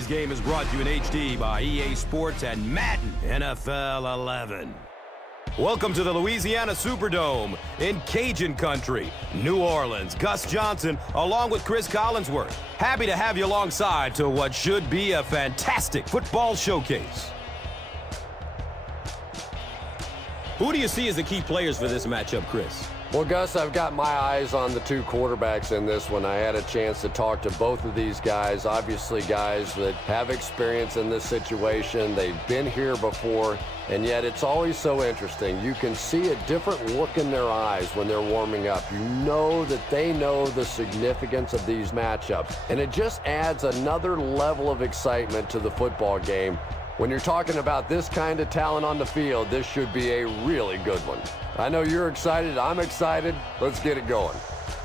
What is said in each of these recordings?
Today's game is brought to you in HD by EA Sports and Madden NFL 11. Welcome to the Louisiana Superdome in Cajun Country, New Orleans. Gus Johnson, along with Chris Collinsworth. Happy to have you alongside to what should be a fantastic football showcase. Who do you see as the key players for this matchup, Chris? Well, Gus, I've got my eyes on the two quarterbacks in this one. I had a chance to talk to both of these guys, obviously guys that have experience in this situation. They've been here before, and yet it's always so interesting. You can see a different look in their eyes when they're warming up. You know that they know the significance of these matchups, and it just adds another level of excitement to the football game. When you're talking about this kind of talent on the field, this should be a really good one. I know you're excited. I'm excited. Let's get it going.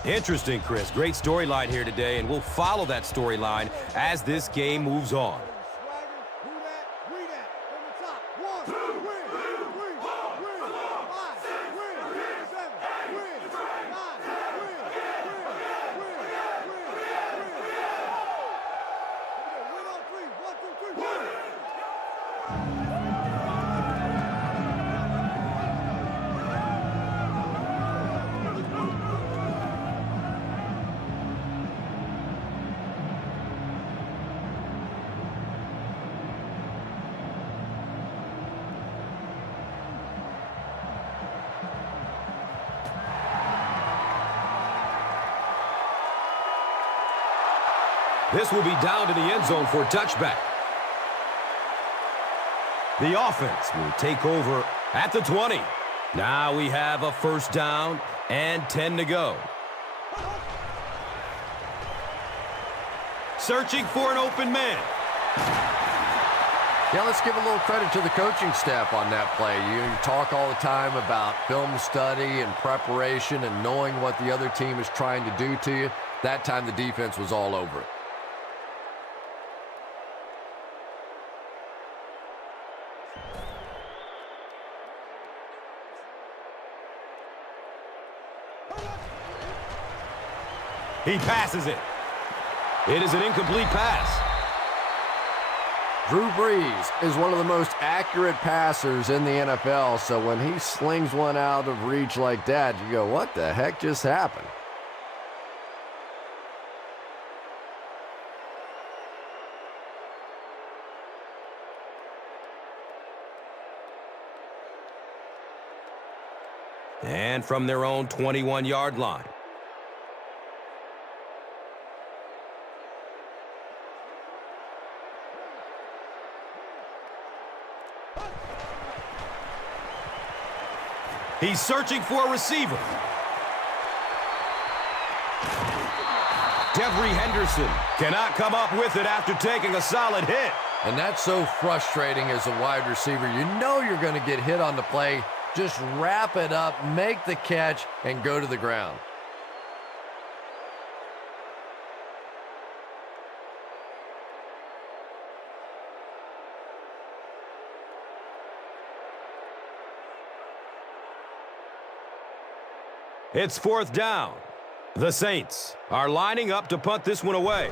Interesting, Chris. Great storyline here today, and we'll follow that storyline as this game moves on. This will be down to the end zone for a touchback. The offense will take over at the 20. Now we have a first down and 10 to go. Searching for an open man. Yeah, let's give a little credit to the coaching staff on that play. You talk all the time about film study and preparation and knowing what the other team is trying to do to you. That time the defense was all over it. He passes it. It is an incomplete pass. Drew Brees is one of the most accurate passers in the NFL, so when he slings one out of reach like that, you go, what the heck just happened? And from their own 21-yard line. He's searching for a receiver. Devery Henderson cannot come up with it after taking a solid hit. And that's so frustrating as a wide receiver. You know you're going to get hit on the play. Just wrap it up, make the catch, and go to the ground. It's fourth down. The Saints are lining up to punt this one away.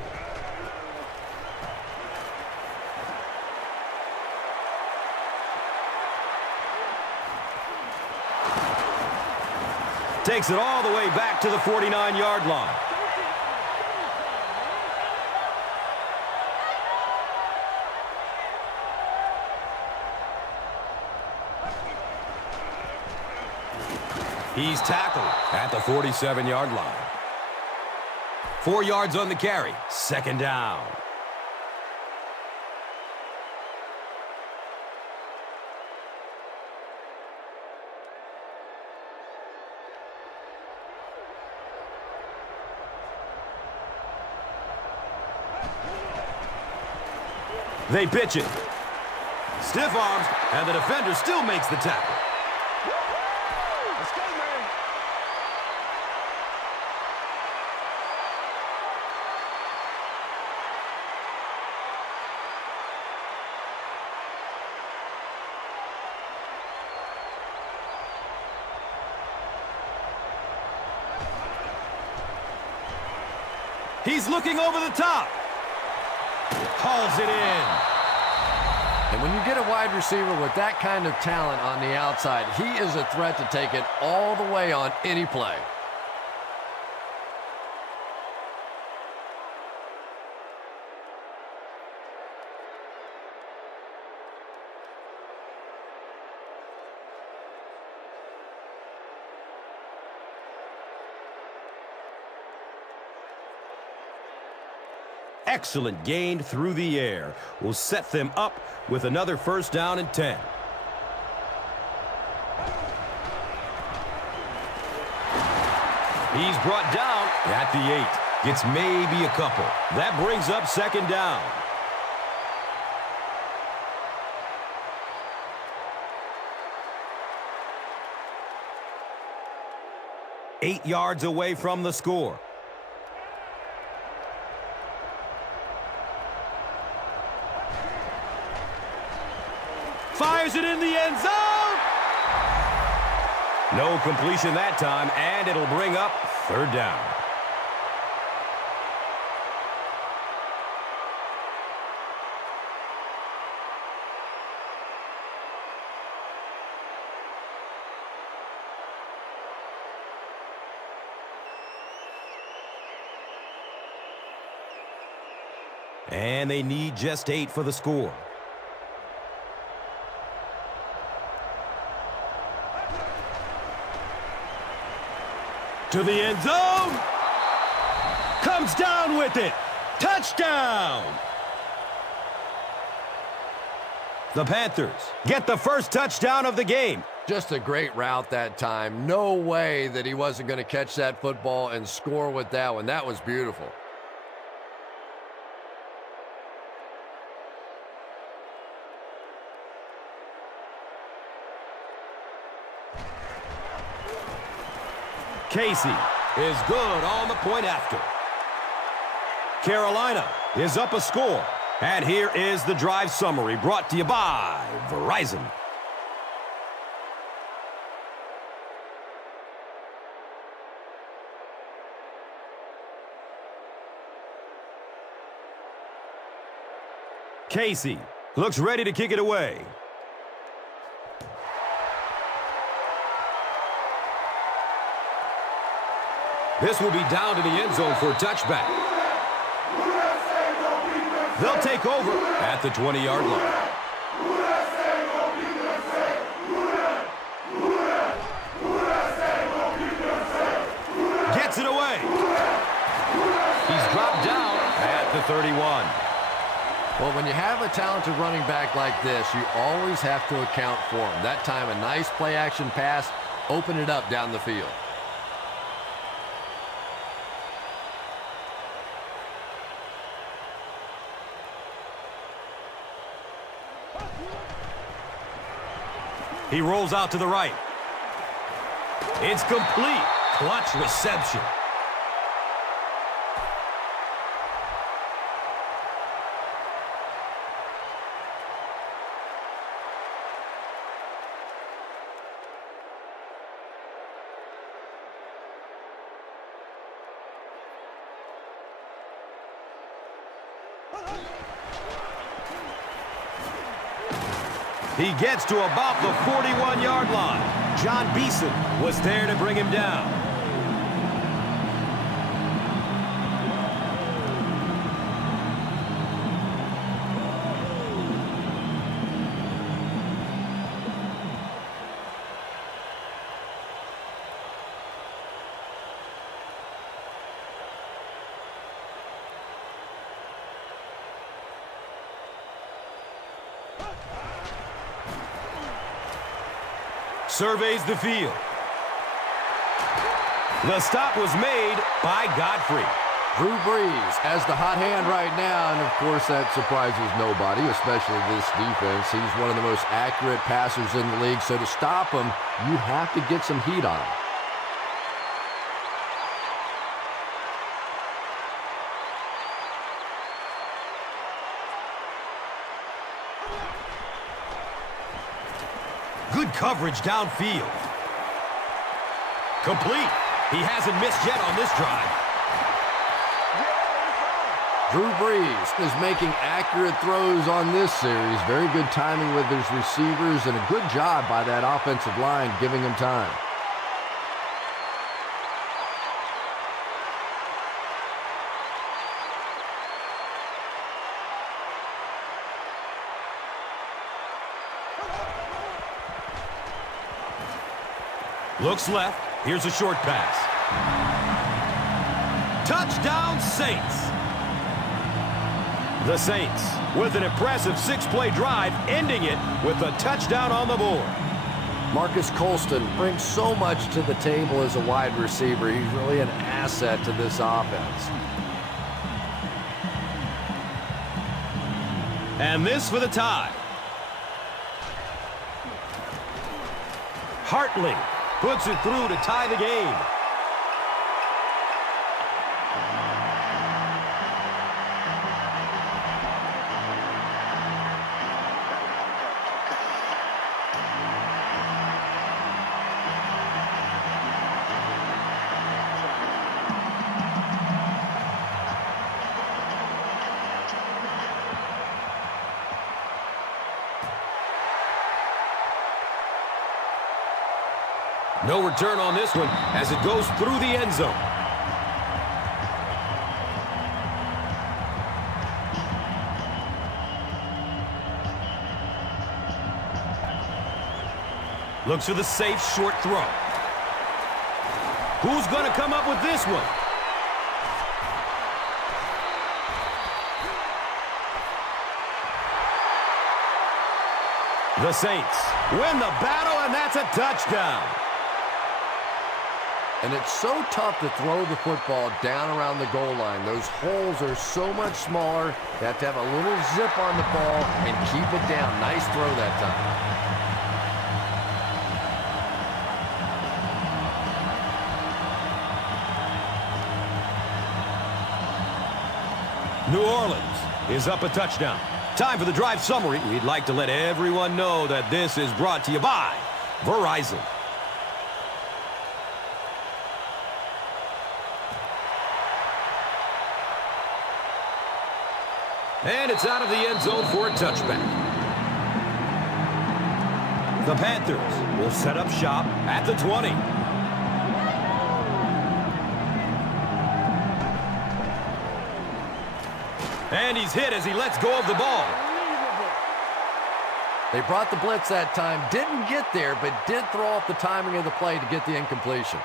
Takes it all the way back to the 49-yard line. He's tackled at the 47-yard line. 4 yards on the carry. Second down. They pitch it. Stiff arms, and the defender still makes the tackle. He's looking over the top. Hauls it in. And when you get a wide receiver with that kind of talent on the outside, he is a threat to take it all the way on any play. Excellent gain through the air will set them up with another first down and 10. He's brought down at the 8. Gets maybe a couple. That brings up second down. Eight yards away from the score. Fires it in the end zone. No completion that time, and it'll bring up third down. And they need just 8 for the score. To the end zone. Comes down with it. Touchdown. The Panthers get the first touchdown of the game. Just a great route that time. No way that he wasn't going to catch that football and score with that one. That was beautiful. Casey is good on the point after. Carolina is up a score. And here is the drive summary brought to you by Verizon. Casey looks ready to kick it away. This will be down to the end zone for a touchback. They'll take over at the 20-yard line. Gets it away. He's dropped down at the 31. Well, when you have a talented running back like this, you always have to account for him. That time, a nice play-action pass, open it up down the field. He rolls out to the right. It's complete. Clutch reception. He gets to about the 41-yard line. John Beeson was there to bring him down. Surveys the field. The stop was made by Godfrey. Drew Brees has the hot hand right now, and of course that surprises nobody, especially this defense. He's one of the most accurate passers in the league, so to stop him, you have to get some heat on him. Good coverage downfield. Complete. He hasn't missed yet on this drive. Drew Brees is making accurate throws on this series. Very good timing with his receivers and a good job by that offensive line giving him time. Looks left. Here's a short pass. Touchdown, Saints. The Saints with an impressive 6-play drive, ending it with a touchdown on the board. Marcus Colston brings so much to the table as a wide receiver. He's really an asset to this offense. And this for the tie. Hartling puts it through to tie the game. No return on this one as it goes through the end zone. Looks for the safe short throw. Who's going to come up with this one? The Saints win the battle, and that's a touchdown. And it's so tough to throw the football down around the goal line. Those holes are so much smaller. You have to have a little zip on the ball and keep it down. Nice throw that time. New Orleans is up a touchdown. Time for the drive summary. We'd like to let everyone know that this is brought to you by Verizon. And it's out of the end zone for a touchback. The Panthers will set up shop at the 20. And he's hit as he lets go of the ball. They brought the blitz that time. Didn't get there, but did throw off the timing of the play to get the incompletion.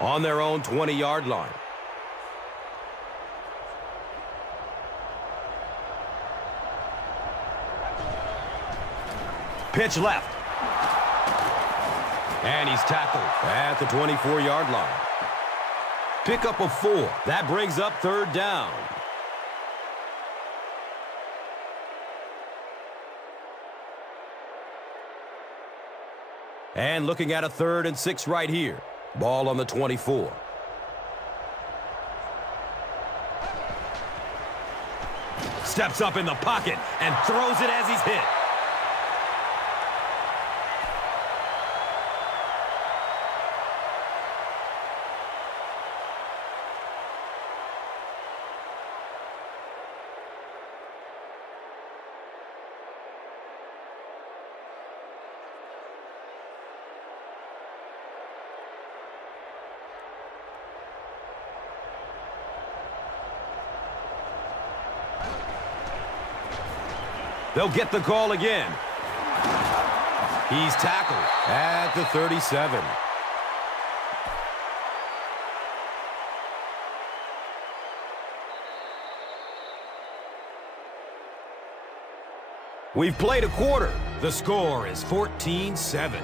On their own 20-yard line. Pitch left. And he's tackled at the 24-yard line. Pick up a 4. That brings up third down. And looking at a 3rd and 6 right here. Ball on the 24. Steps up in the pocket and throws it as he's hit. They'll get the call again. He's tackled at the 37. We've played a quarter. The score is 14-7.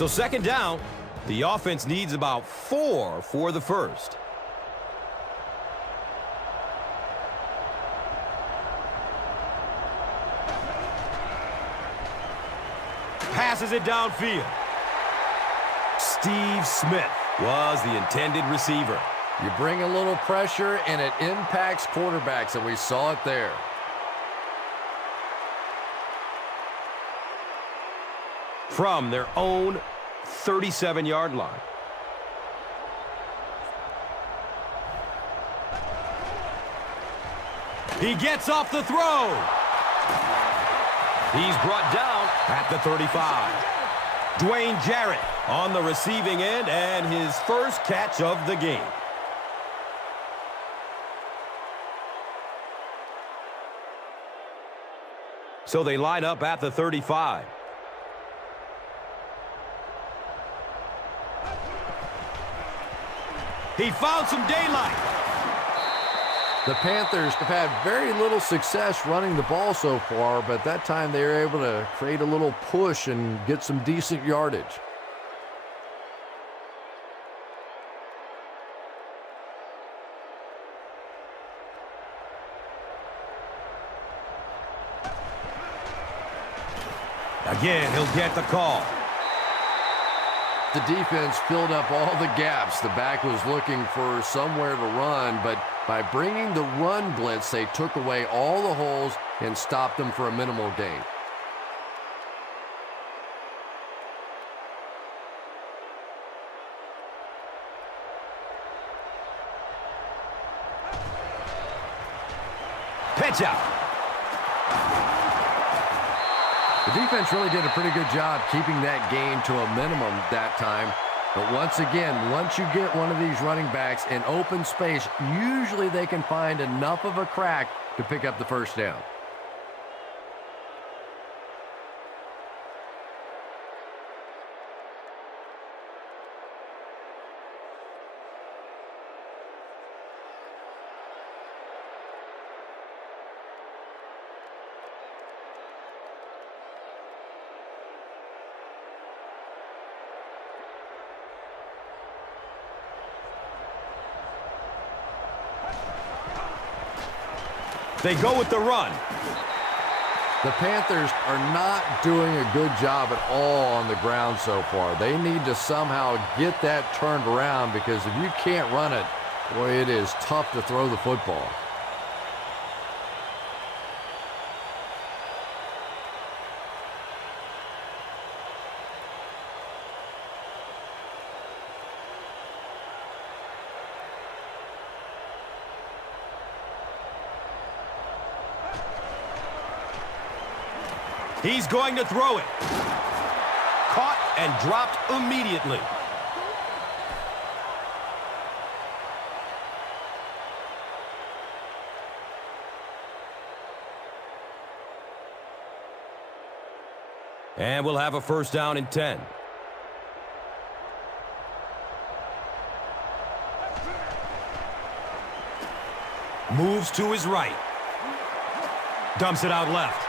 So second down, the offense needs about 4 for the first. Passes it downfield. Steve Smith was the intended receiver. You bring a little pressure, and it impacts quarterbacks, and we saw it there. From their own 37-yard line. He gets off the throw. He's brought down at the 35. Dwayne Jarrett on the receiving end, and his first catch of the game. So they line up at the 35. He found some daylight. The Panthers have had very little success running the ball so far, but that time they were able to create a little push and get some decent yardage. Again, he'll get the call. The defense filled up all the gaps. The back was looking for somewhere to run, but by bringing the run blitz, they took away all the holes and stopped them for a minimal gain. Pitch out. The defense really did a pretty good job keeping that gain to a minimum that time. But once again, once you get one of these running backs in open space, usually they can find enough of a crack to pick up the first down. They go with the run. The Panthers are not doing a good job at all on the ground so far. They need to somehow get that turned around, because if you can't run it, boy, it is tough to throw the football. He's going to throw it. Caught and dropped immediately. And we'll have a first down and 10. Moves to his right. Dumps it out left.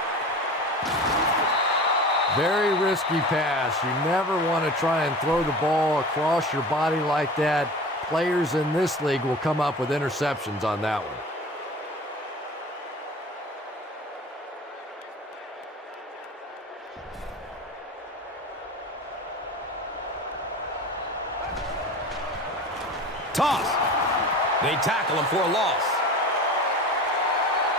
Very risky pass. You never want to try and throw the ball across your body like that. Players in this league will come up with interceptions on that one. Toss. They tackle him for a loss.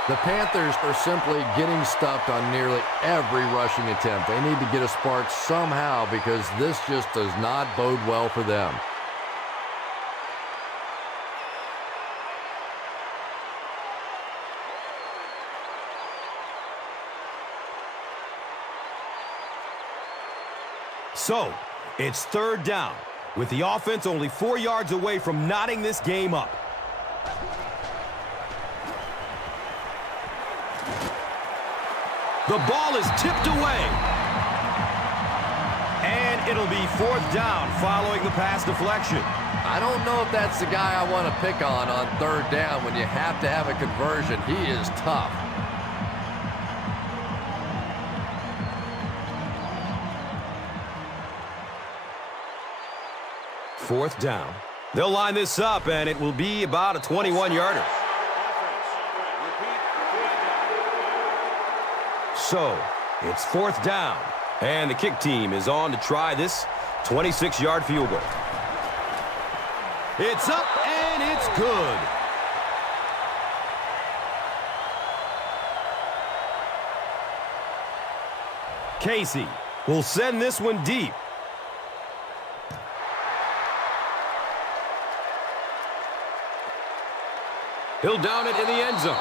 The Panthers are simply getting stuffed on nearly every rushing attempt. They need to get a spark somehow, because this just does not bode well for them. So, it's third down, with the offense only 4 yards away from knotting this game up. The ball is tipped away. And it'll be fourth down following the pass deflection. I don't know if that's the guy I want to pick on third down when you have to have a conversion. He is tough. 4th down. They'll line this up, and it will be about a 21-yarder. So, it's 4th down, and the kick team is on to try this 26-yard field goal. It's up, and it's good. Casey will send this one deep. He'll down it in the end zone.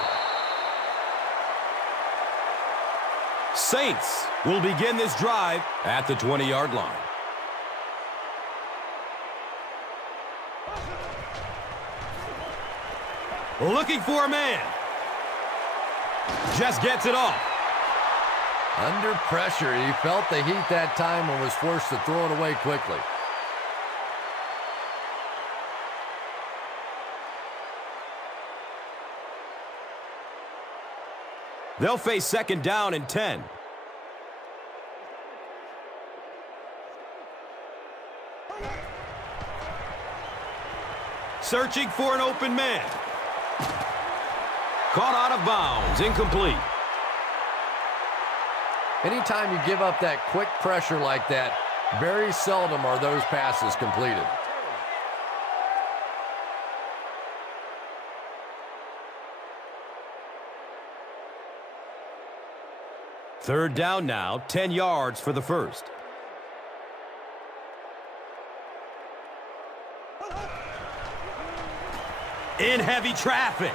Saints will begin this drive at the 20-yard line. Looking for a man. Just gets it off. Under pressure, he felt the heat that time and was forced to throw it away quickly. They'll face 2nd down and 10. Searching for an open man. Caught out of bounds, incomplete. Anytime you give up that quick pressure like that, very seldom are those passes completed. Third down now, 10 yards for the first. In heavy traffic.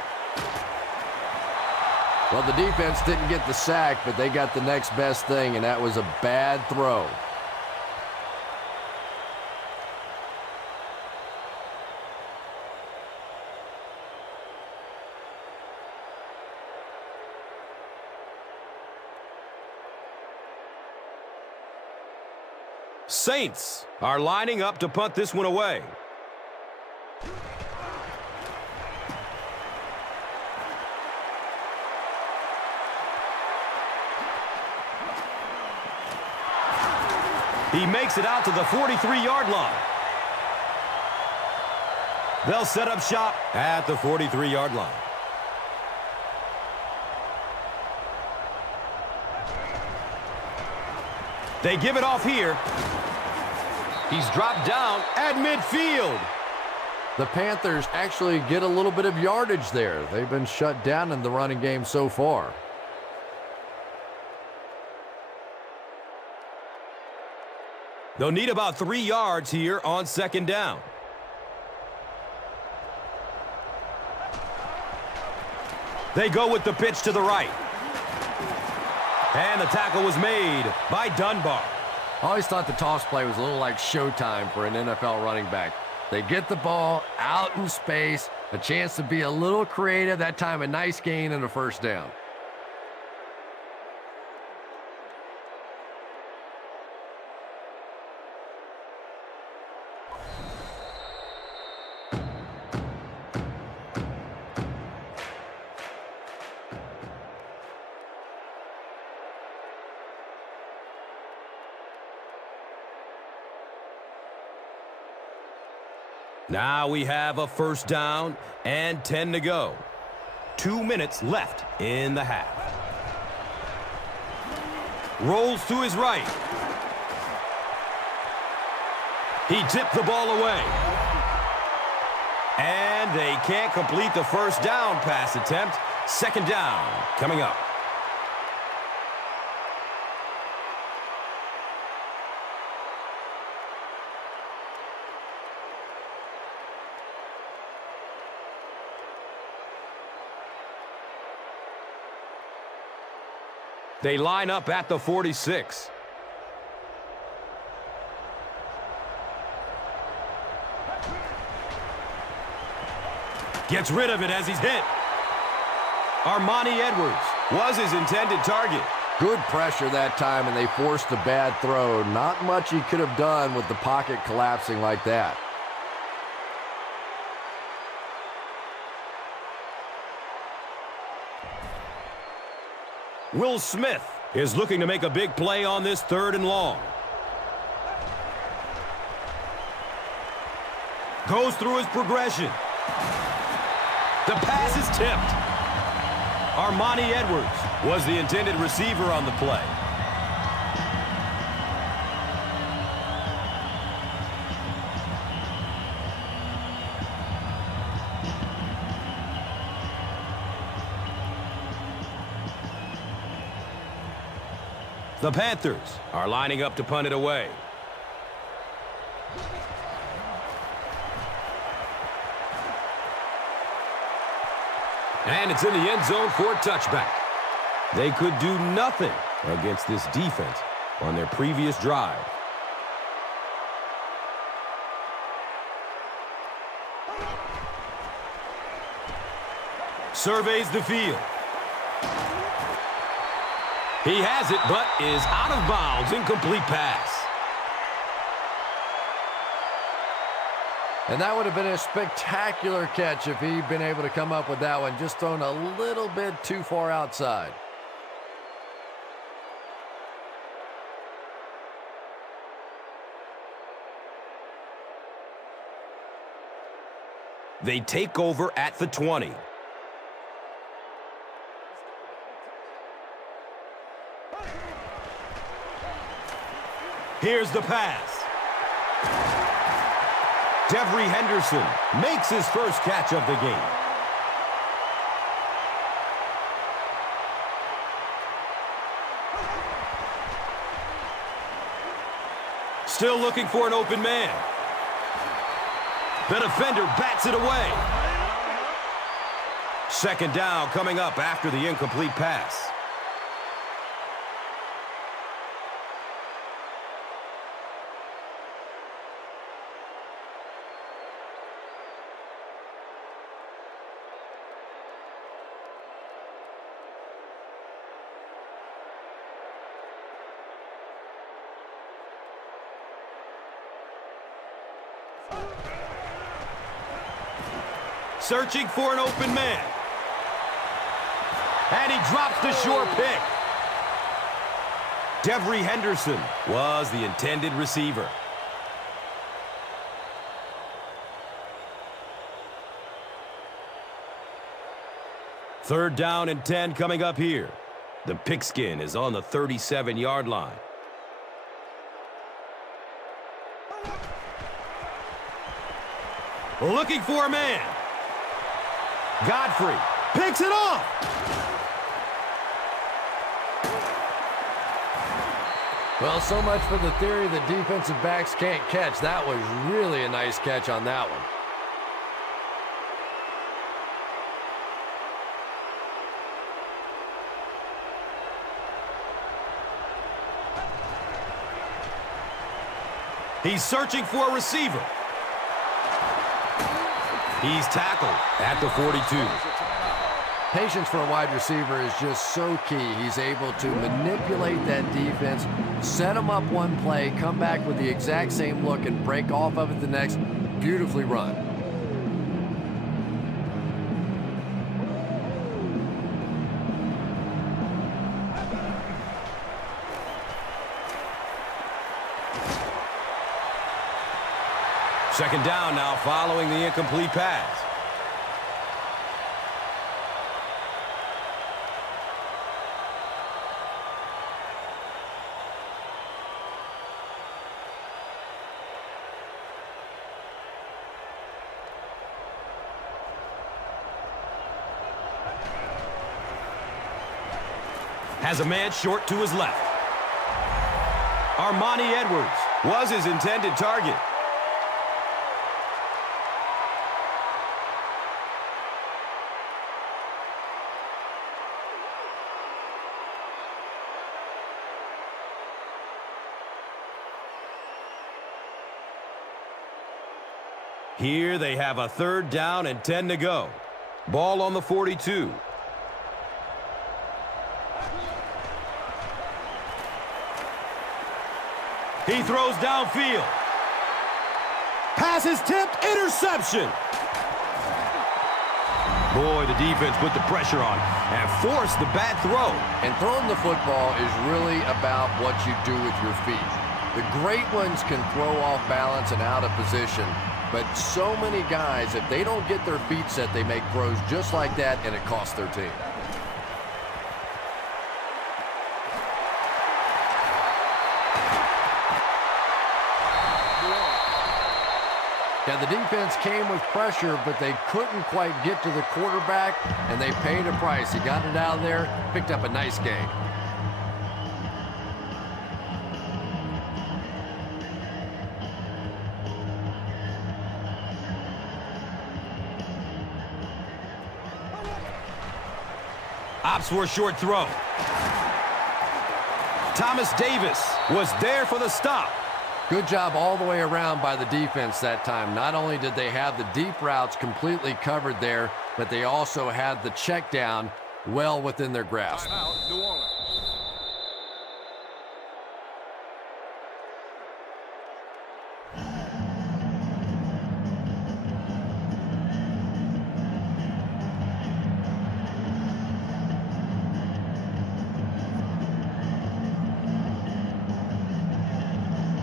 Well, the defense didn't get the sack, but they got the next best thing, and that was a bad throw. Saints are lining up to punt this one away. He makes it out to the 43-yard line. They'll set up shop at the 43-yard line. They give it off here. He's dropped down at midfield. The Panthers actually get a little bit of yardage there. They've been shut down in the running game so far. They'll need about 3 yards here on 2nd down. They go with the pitch to the right. And the tackle was made by Dunbar. I always thought the toss play was a little like showtime for an NFL running back. They get the ball out in space, a chance to be a little creative, that time a nice gain and a first down. Now we have a first down and 10 to go. 2 minutes left in the half. Rolls to his right. He tipped the ball away. And they can't complete the first down pass attempt. 2nd down coming up. They line up at the 46. Gets rid of it as he's hit. Armani Edwards was his intended target. Good pressure that time, and they forced a bad throw. Not much he could have done with the pocket collapsing like that. Will Smith is looking to make a big play on this 3rd and long. Goes through his progression. The pass is tipped. Armani Edwards was the intended receiver on the play. The Panthers are lining up to punt it away. And it's in the end zone for a touchback. They could do nothing against this defense on their previous drive. Surveys the field. He has it, but is out of bounds. Incomplete pass. And that would have been a spectacular catch if he'd been able to come up with that one. Just thrown a little bit too far outside. They take over at the 20. Here's the pass. Devery Henderson makes his first catch of the game. Still looking for an open man. The defender bats it away. Second down coming up after the incomplete pass. Searching for an open man. And he drops the short pick. Devery Henderson was the intended receiver. Third down and 10 coming up here. The pigskin is on the 37-yard line. Looking for a man. Godfrey picks it off. Well, so much for the theory that defensive backs can't catch. That was really a nice catch on that one. He's searching for a receiver. He's tackled at the 42. Patience for a wide receiver is just so key. He's able to manipulate that defense, set him up one play, come back with the exact same look, and break off of it the next. Beautifully run. Second down now following the incomplete pass. Has a man short to his left. Armani Edwards was his intended target. Here they have a third down and 10 to go. Ball on the 42. He throws downfield. Pass is tipped. Interception. Boy, the defense put the pressure on and forced the bad throw. And throwing the football is really about what you do with your feet. The great ones can throw off balance and out of position, But so many guys, if they don't get their feet set, they make throws just like that, and it costs their team. Yeah, the defense came with pressure, but they couldn't quite get to the quarterback, and they paid a price. He got it out of there, picked up a nice gain. Opts for a short throw. Thomas Davis was there for the stop. Good job all the way around by the defense that time. Not only did they have the deep routes completely covered there, but they also had the check down well within their grasp. Timeout, New Orleans.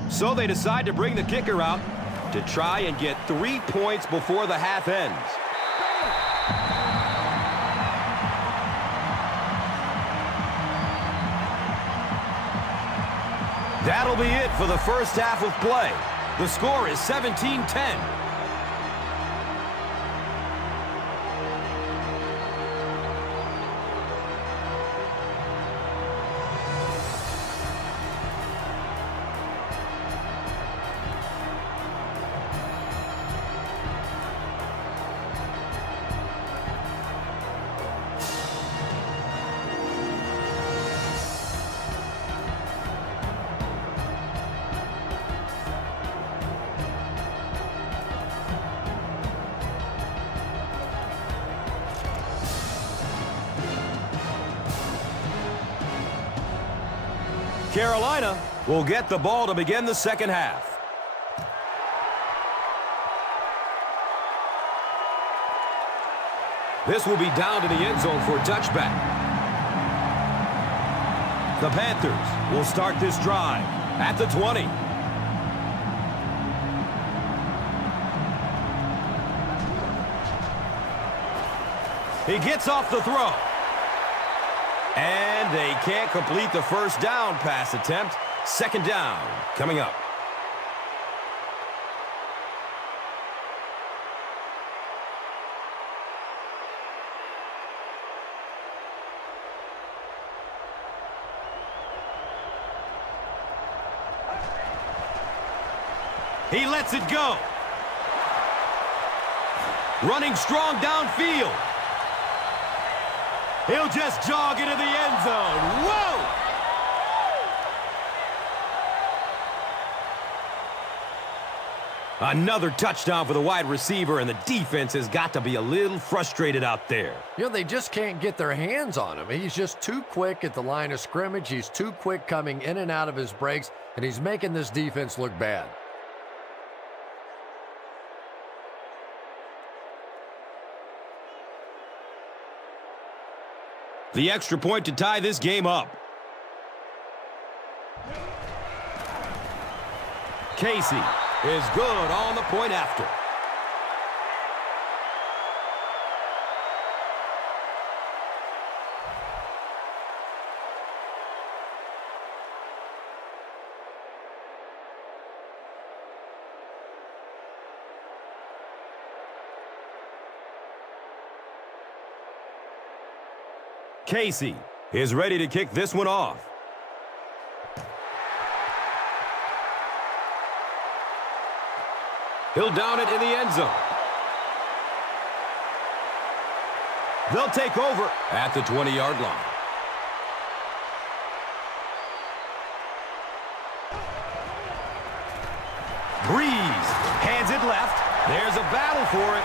So they decide to bring the kicker out to try and get 3 points before the half ends. That'll be it for the first half of play. The score is 17-10. Carolina will get the ball to begin the second half. This will be down to the end zone for a touchback. The Panthers will start this drive at the 20. He gets off the throw. And they can't complete the first down pass attempt. Second down coming up. He lets it go. Running strong downfield. He'll just jog into the end zone. Whoa! Another touchdown for the wide receiver, and the defense has got to be a little frustrated out there. You know, they just can't get their hands on him. He's just too quick at the line of scrimmage. He's too quick coming in and out of his breaks, and he's making this defense look bad. The extra point to tie this game up. Casey is good on the point after. Casey is ready to kick this one off. He'll down it in the end zone. They'll take over at the 20-yard line. Breeze hands it left. There's a battle for it.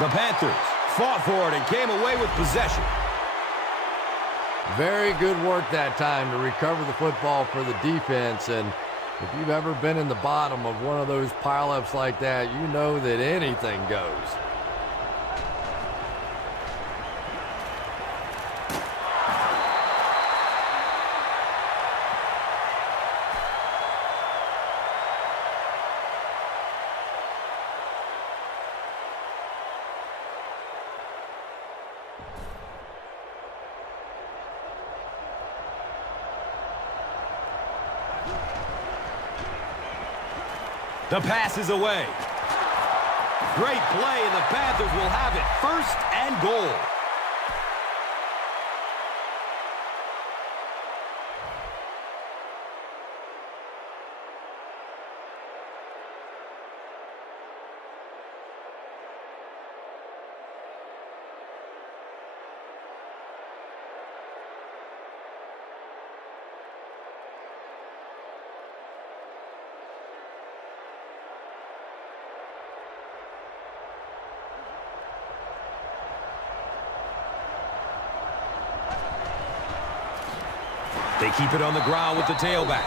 The Panthers fought for it and came away with possession. Very good work that time to recover the football for the defense. And if you've ever been in the bottom of one of those pileups like that, you know that anything goes. The pass is away. Great play, and the Panthers will have it. 1st and goal. They keep it on the ground with the tailback.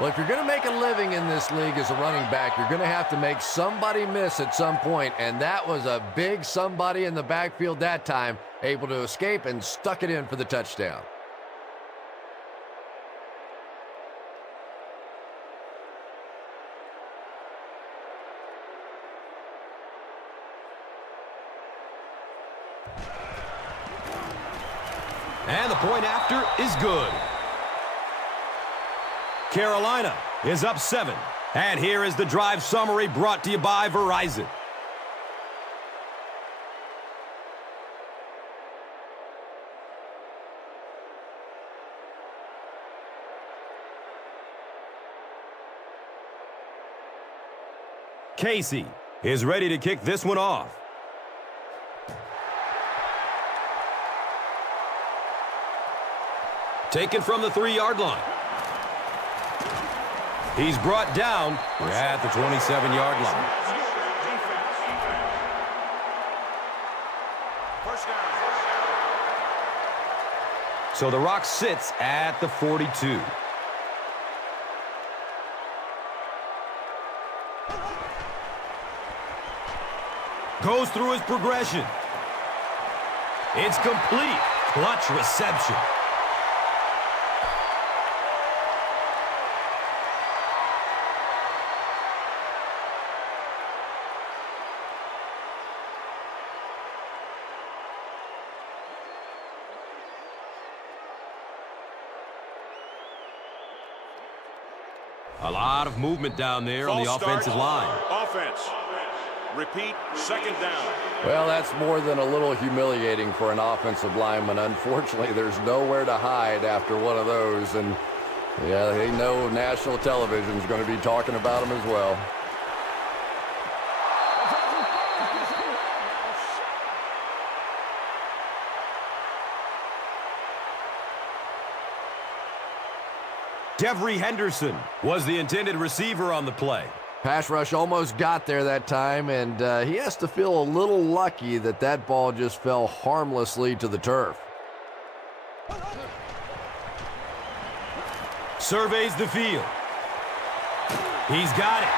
Well, if you're going to make a living in this league as a running back, you're going to have to make somebody miss at some point, and that was a big somebody in the backfield that time, able to escape and stuck it in for the touchdown. And the point after is good. Carolina is up 7. And here is the drive summary brought to you by Verizon. Casey is ready to kick this one off. Taken from the 3-yard line. He's brought down at the 27-yard line. So the Rock sits at the 42. Goes through his progression. It's complete. Clutch reception. A lot of movement down there on the offensive line. Offense. Repeat, 2nd down. Well, that's more than a little humiliating for an offensive lineman. Unfortunately, there's nowhere to hide after one of those. And, yeah, they know national television is going to be talking about them as well. Devery Henderson was the intended receiver on the play. Pass rush almost got there that time, and he has to feel a little lucky that that ball just fell harmlessly to the turf. Surveys the field. He's got it.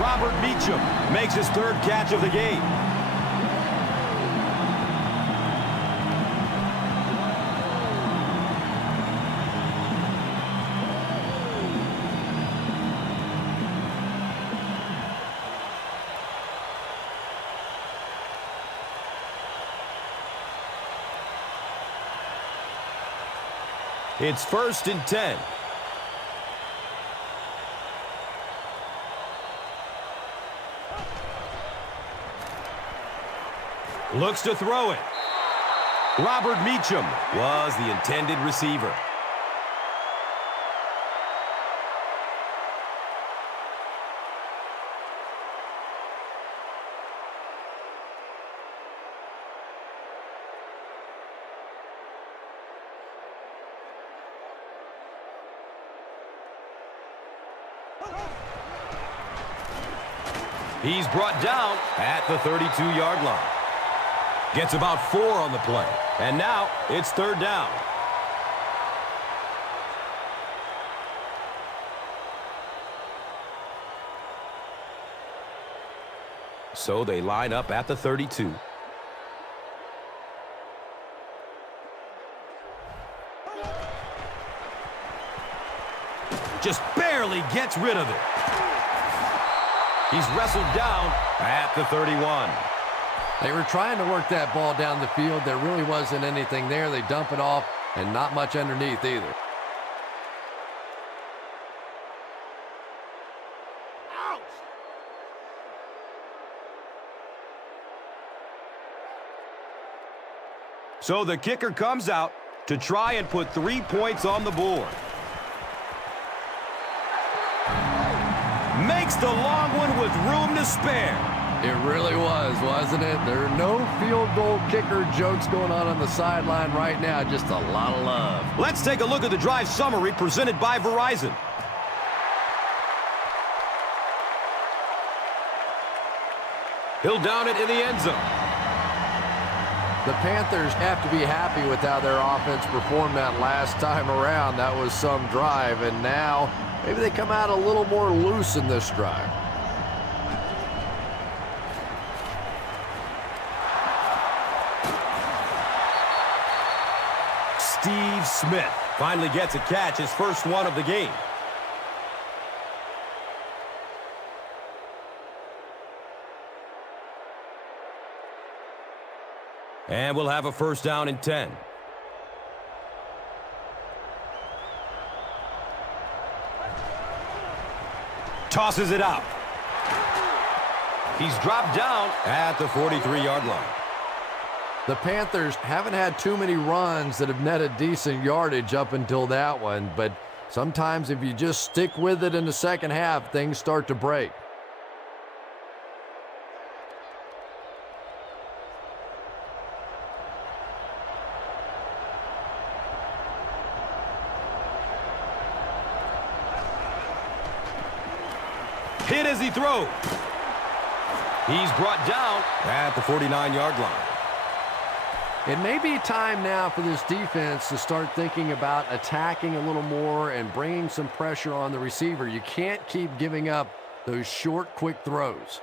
Robert Meacham makes his 3rd catch of the game. It's 1st and 10. Looks to throw it. Robert Meacham was the intended receiver. He's brought down at the 32-yard line. Gets about 4 on the play. And now it's 3rd down. So they line up at the 32. Just barely gets rid of it. He's wrestled down at the 31. They were trying to work that ball down the field. There really wasn't anything there. They dump it off, and not much underneath either. So the kicker comes out to try and put 3 points on the board. Makes the long one with room to spare. It really was, wasn't it? There are no field goal kicker jokes going on the sideline right now. Just a lot of love. Let's take a look at the drive summary presented by Verizon. He'll down it in the end zone. The Panthers have to be happy with how their offense performed that last time around. That was some drive, and now maybe they come out a little more loose in this drive. Steve Smith finally gets a catch, his first one of the game. And we'll have a first down and 10. Tosses it out. He's dropped down at the 43-yard line. The Panthers haven't had too many runs that have netted decent yardage up until that one, but sometimes if you just stick with it in the second half, things start to break. Hit as he throws. He's brought down at the 49-yard line. It may be time now for this defense to start thinking about attacking a little more and bringing some pressure on the receiver. You can't keep giving up those short, quick throws.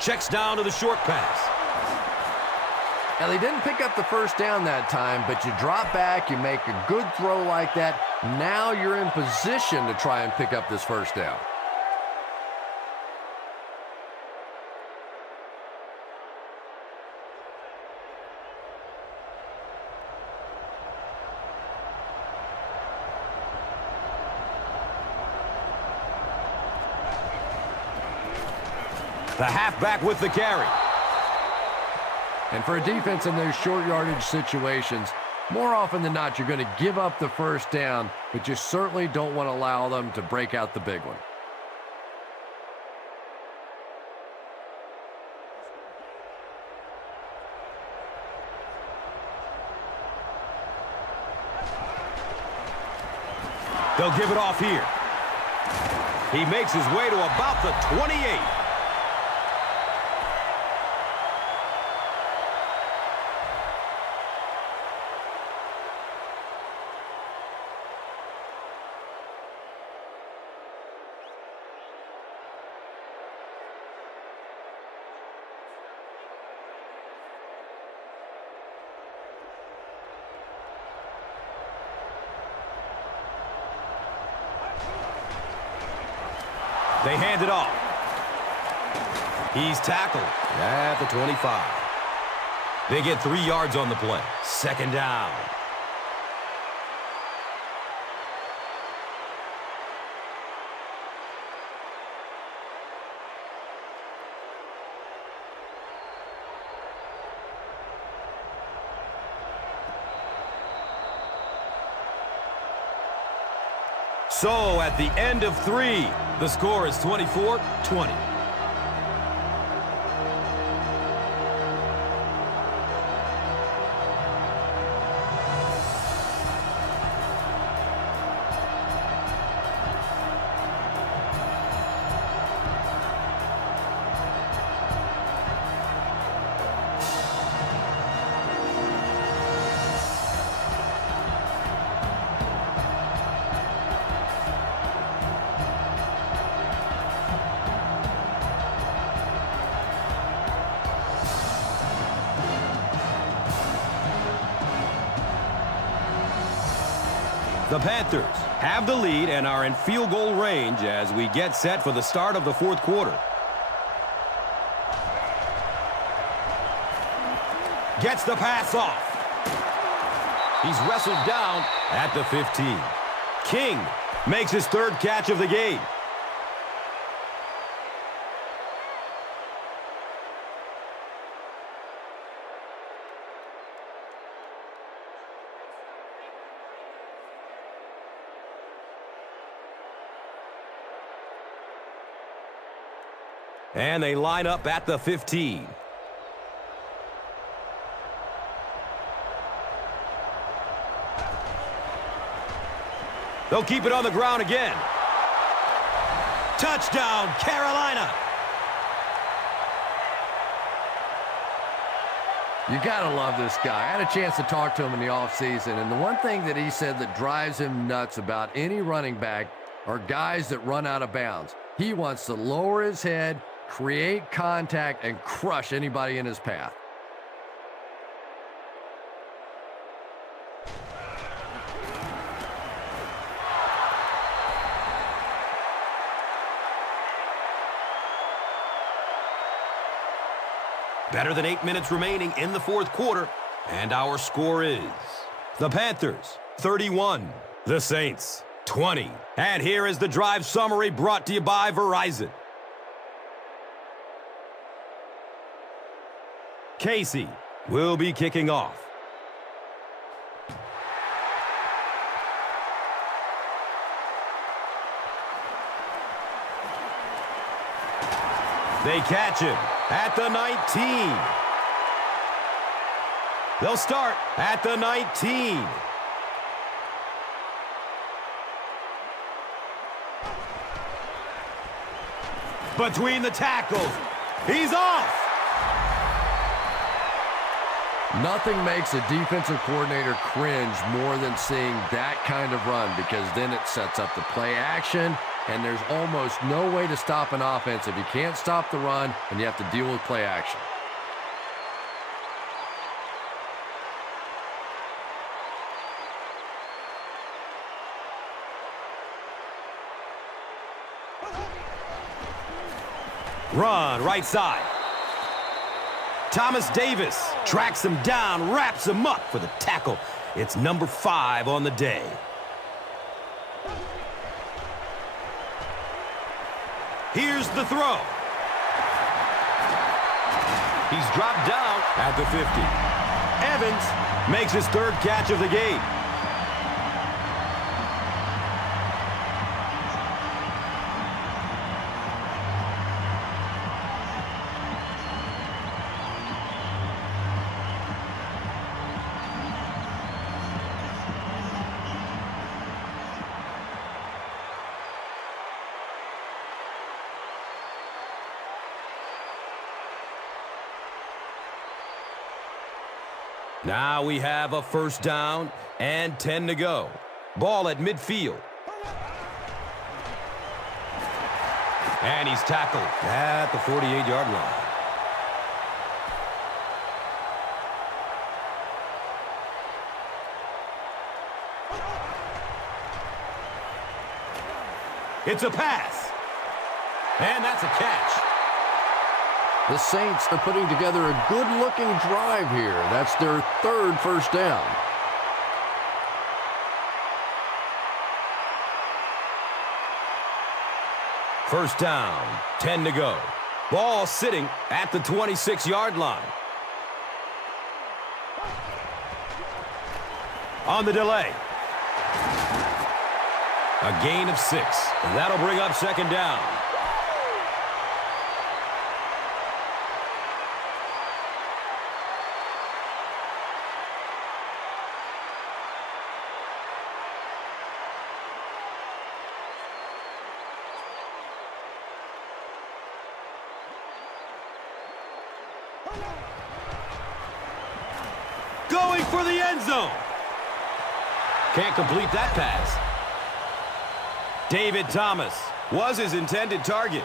Checks down to the short pass. Now, they didn't pick up the first down that time, but you drop back, you make a good throw like that. Now you're in position to try and pick up this first down. The halfback with the carry. And for a defense in those short yardage situations, more often than not, you're going to give up the first down, but you certainly don't want to allow them to break out the big one. They'll give it off here. He makes his way to about the 28. They hand it off. He's tackled at the 25. They get 3 yards on the play. Second down. So at the end of 3, the score is 24-20. The Panthers have the lead and are in field goal range as we get set for the start of the fourth quarter. Gets the pass off. He's wrestled down at the 15. King makes his third catch of the game. And they line up at the 15. They'll keep it on the ground again. Touchdown, Carolina. You gotta love this guy. I had a chance to talk to him in the offseason, and the one thing that he said that drives him nuts about any running back are guys that run out of bounds. He wants to lower his head, create contact, and crush anybody in his path. Better than 8 minutes remaining in the fourth quarter, and our score is the Panthers 31, the Saints 20. And here is the drive summary brought to you by Verizon. Casey will be kicking off. They catch him at the 19. They'll start at the 19. Between the tackles, he's off. Nothing makes a defensive coordinator cringe more than seeing that kind of run, because then it sets up the play action, and there's almost no way to stop an offense if you can't stop the run and you have to deal with play action. Run right side. Thomas Davis tracks him down, wraps him up for the tackle. It's number 5 on the day. Here's the throw. He's dropped down at the 50. Evans makes his third catch of the game. Now we have a first down and 10 to go. Ball at midfield. And he's tackled at the 48-yard line. It's a pass. And that's a catch. The Saints are putting together a good-looking drive here. That's their third first down. First down, 10 to go. Ball sitting at the 26-yard line. On the delay. A gain of 6. And that'll bring up second down. Going for the end zone. Can't complete that pass. David Thomas was his intended target.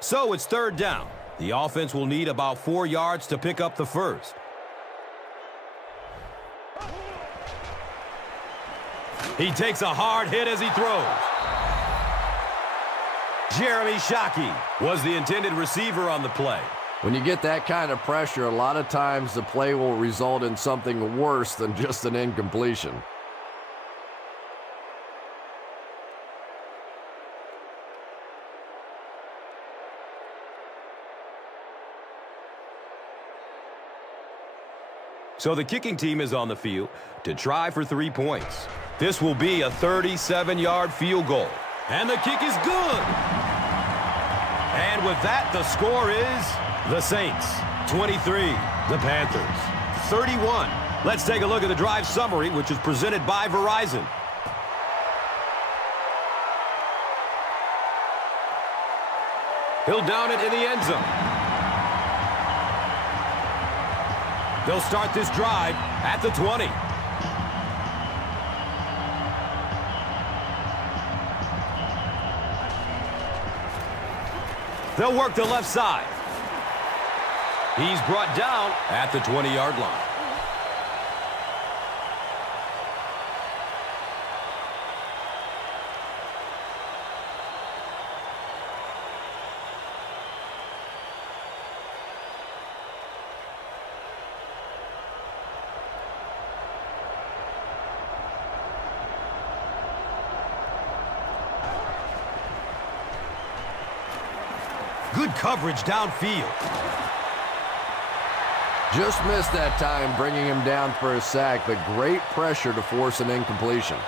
So it's third down. The offense will need about 4 yards to pick up the first. He takes a hard hit as he throws. Jeremy Shockey was the intended receiver on the play. When you get that kind of pressure, a lot of times the play will result in something worse than just an incompletion. So the kicking team is on the field to try for 3 points. This will be a 37-yard field goal. And the kick is good. And with that, the score is the Saints 23, the Panthers 31. Let's take a look at the drive summary, which is presented by Verizon. He'll down it in the end zone. They'll start this drive at the 20. They'll work the left side. He's brought down at the 20-yard line. Good coverage downfield. Just missed that time, bringing him down for a sack, but great pressure to force an incompletion.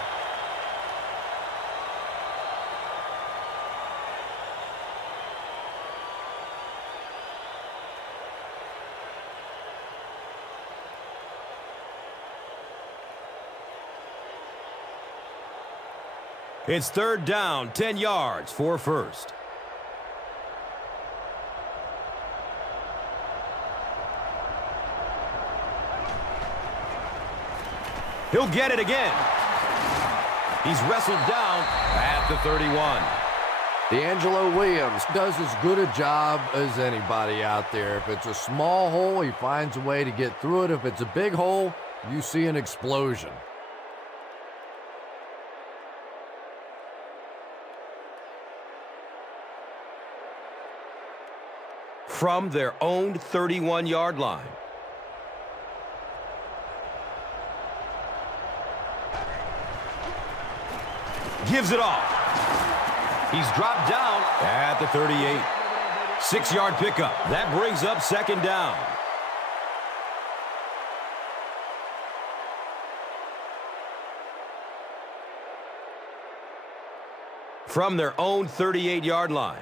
It's third down, 10 yards for first. He'll get it again. He's wrestled down at the 31. D'Angelo Williams does as good a job as anybody out there. If it's a small hole, he finds a way to get through it. If it's a big hole, you see an explosion. From their own 31-yard line. Gives it off. He's dropped down at the 38. 6-yard pickup. That brings up second down. From their own 38-yard line.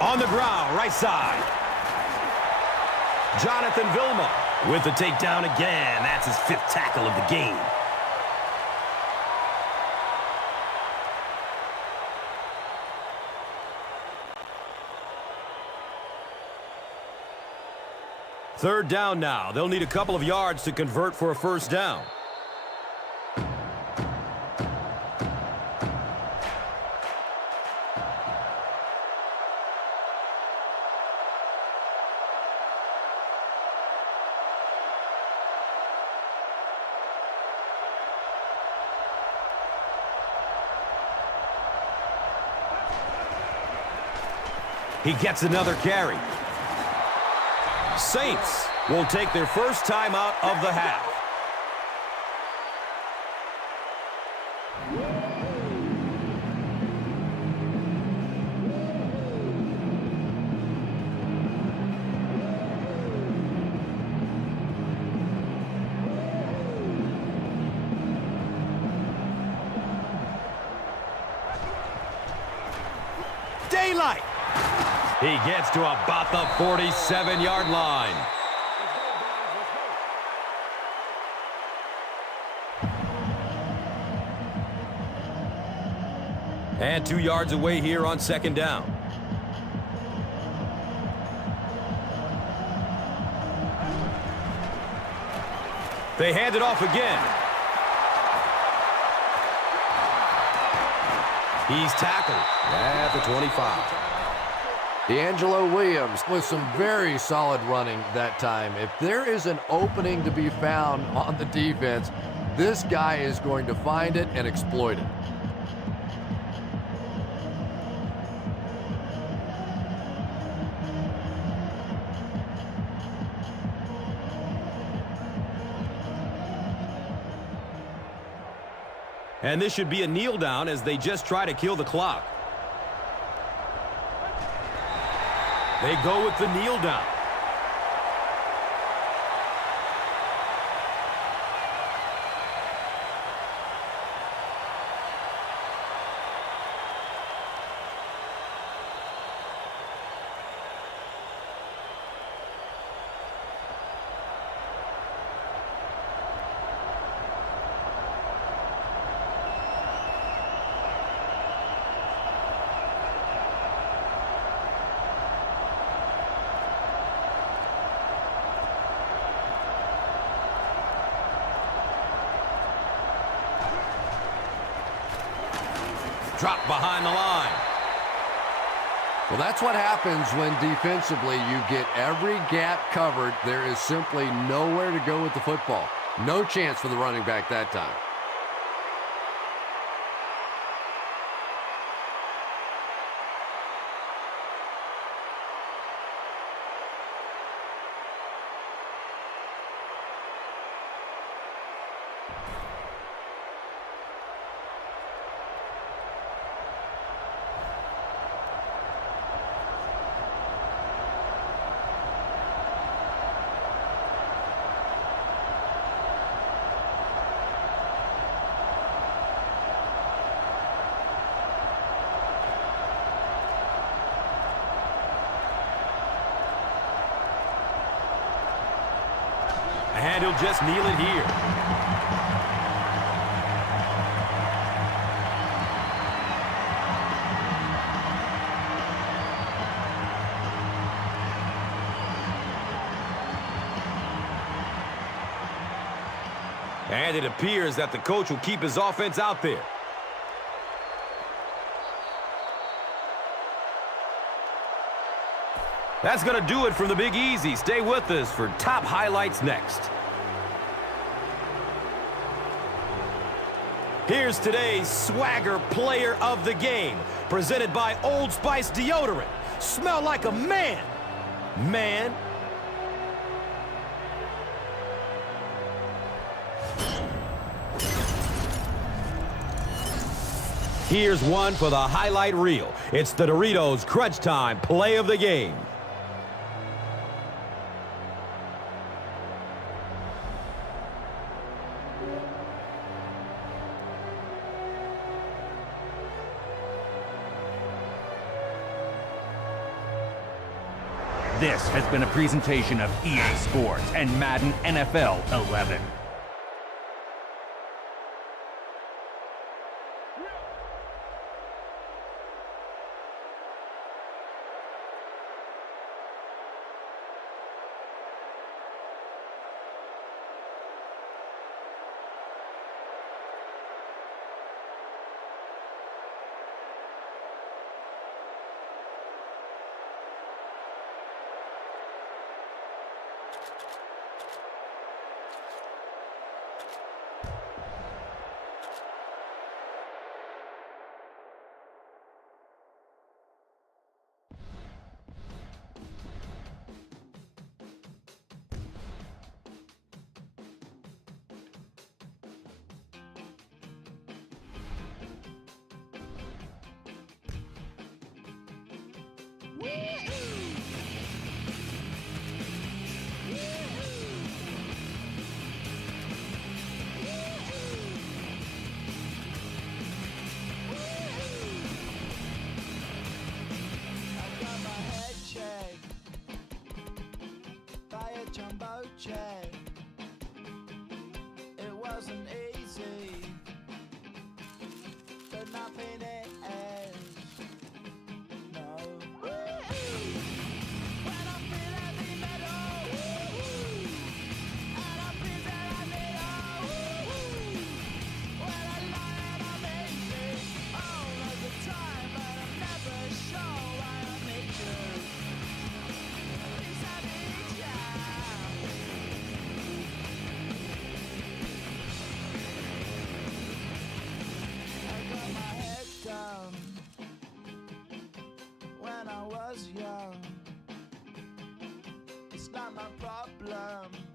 On the ground, right side. Jonathan Vilma with the takedown again. That's his 5th tackle of the game. Third down now. They'll need a couple of yards to convert for a first down. He gets another carry. Saints will take their first time out of the half. Daylight. He gets to about the 47-yard line. And 2 yards away here on second down. They hand it off again. He's tackled at the 25. D'Angelo Williams with some very solid running that time. If there is an opening to be found on the defense, this guy is going to find it and exploit it. And this should be a kneel down as they just try to kill the clock. They go with the kneel down. Drop behind the line. Well, that's what happens when defensively you get every gap covered. There is simply nowhere to go with the football. No chance for the running back that time. And he'll just kneel it here. And it appears that the coach will keep his offense out there. That's going to do it from the Big Easy. Stay with us for top highlights next. Here's today's Swagger Player of the Game, presented by Old Spice Deodorant. Smell like a man. Man. Here's one for the highlight reel. It's the Doritos Crunch Time Play of the Game. This has been a presentation of EA Sports and Madden NFL 11. It wasn't easy, but nothing is. was young. It's not my problem.